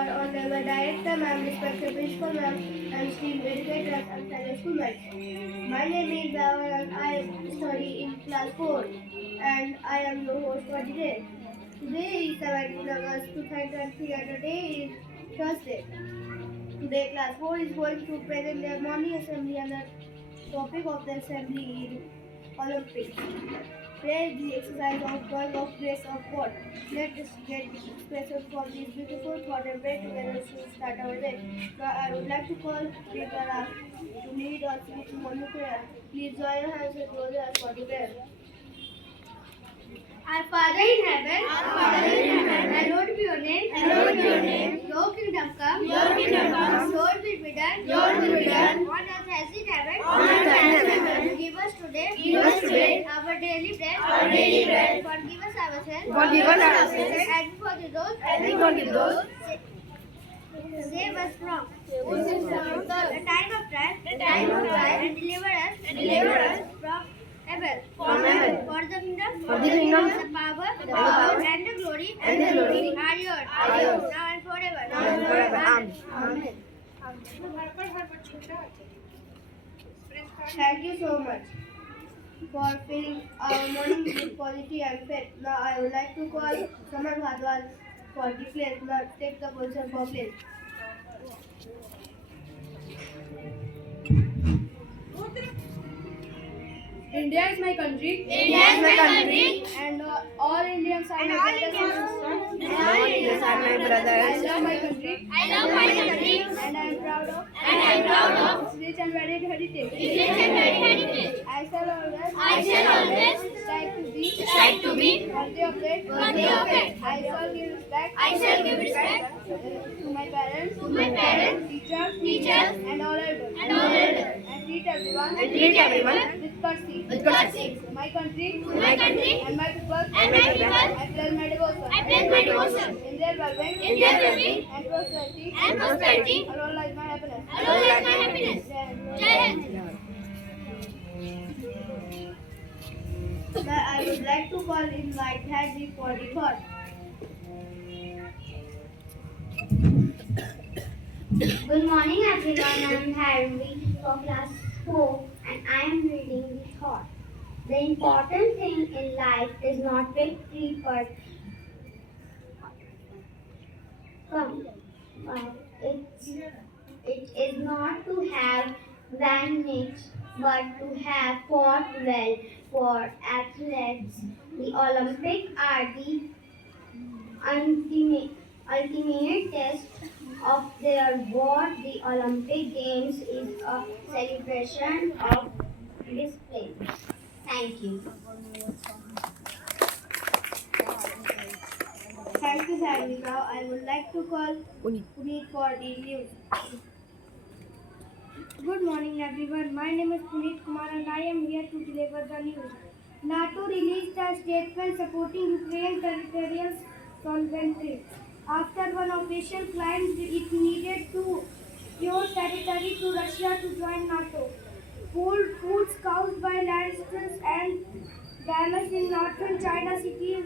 our honorable director, ma'am, respected principal, ma'am, and esteemed educators and fellow schoolmates. My name is Babar and I study in class 4 and I am your host for today. Today is 17 August 2023 and the day is Thursday. Today class 4 is going to present their morning assembly and the topic of the assembly is Olympics. Today is the exercise of going of grace of God. Let us get expressions from this beautiful thought and pray together to start our day. Now I would like to call Vikara to lead us with morning prayer. Please join your hands and close your eyes for the prayer. Our Father in heaven, hallowed be your name, Your kingdom come, Your will be done, on earth as in heaven, Give us today, our daily bread, forgive us our sins, and forgive those, save us from the time of trial, and deliver us from evil. For the kingdom, the power, and the glory, are yours, now and forever. Amen. Thank you so much for filling our morning with positivity and faith. Now I would like to call Saman Bhadwal for the place. Now take the position for place. India is my country. And all Indians are my brothers. my brothers. I love my country. And I am proud of its rich and varied heritage. I shall always strive to be worthy of it. I shall give respect to my parents, teachers, and all elders. And treat everyone with courtesy. My country and my people, I pledge my devotion. In their well-being and prosperity, alone lies my happiness. Jai Hind. Now I would like to call in White Hadley for the thought. Good morning everyone, I am Harry for class 4 and I am reading the thought. The important thing in life is not victory but it is not to have vanished but to have fought well. For athletes, the Olympics are the ultimate test of their worth. The Olympic Games is a celebration of discipline. Thank you. Thank you, Sadly. Now I would like to call Puneet for the news. Good morning, everyone. My name is Puneet Kumar and I am here to deliver the news. NATO released a statement supporting Ukraine territorial sovereignty. After one official claimed it needed to give territory to Russia to join NATO. Foods caused by landslides and damage in northern China city,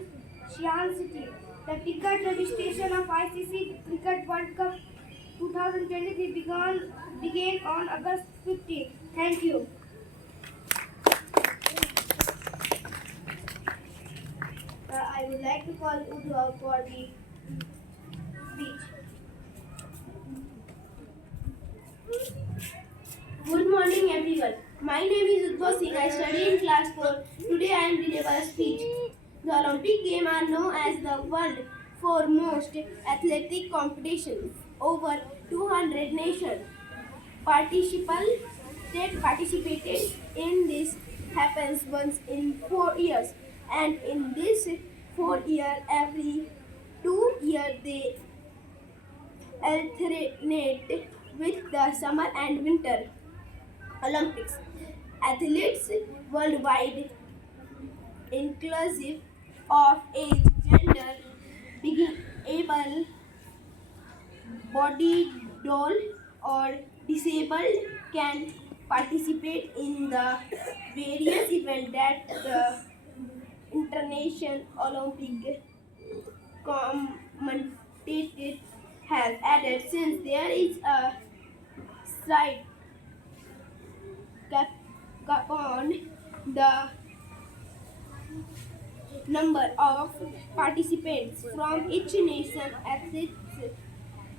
Xi'an city. The ticket registration of ICC Cricket World Cup 2023 began on August 15. Thank you. I would like to call Uddhav for the speech. Good morning, everyone. My name is Uddhav Singh. I study in class 4. Today I am delivering a speech. The Olympic Games are known as the world's foremost athletic competition. Over 200 nations participated in this. Happens once in 4 years, and in this 4 year, every 2 years they alternate with the summer and winter Olympics. Athletes worldwide, inclusive of age, gender, being able, body, doll, or disabled, can participate in the various events that the International Olympic commentated has added since there is a slight cap on the number of participants from each nation athletes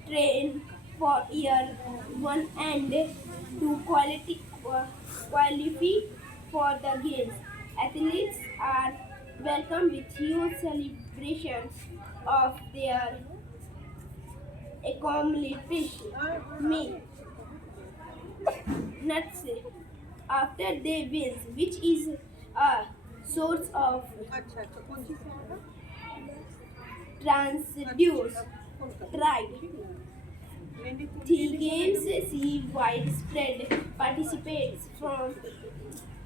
train for year one and to qualify for the games. Athletes are welcomed with huge celebrations of their accomplishments. Nuts after they win, which is a source of transduce pride. The games see widespread participants from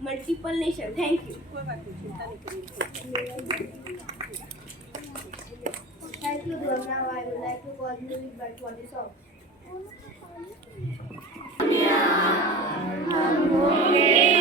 multiple nations. Thank you. Thank you, Dhruv. Now I would like to call music by 20 songs. हम होंगे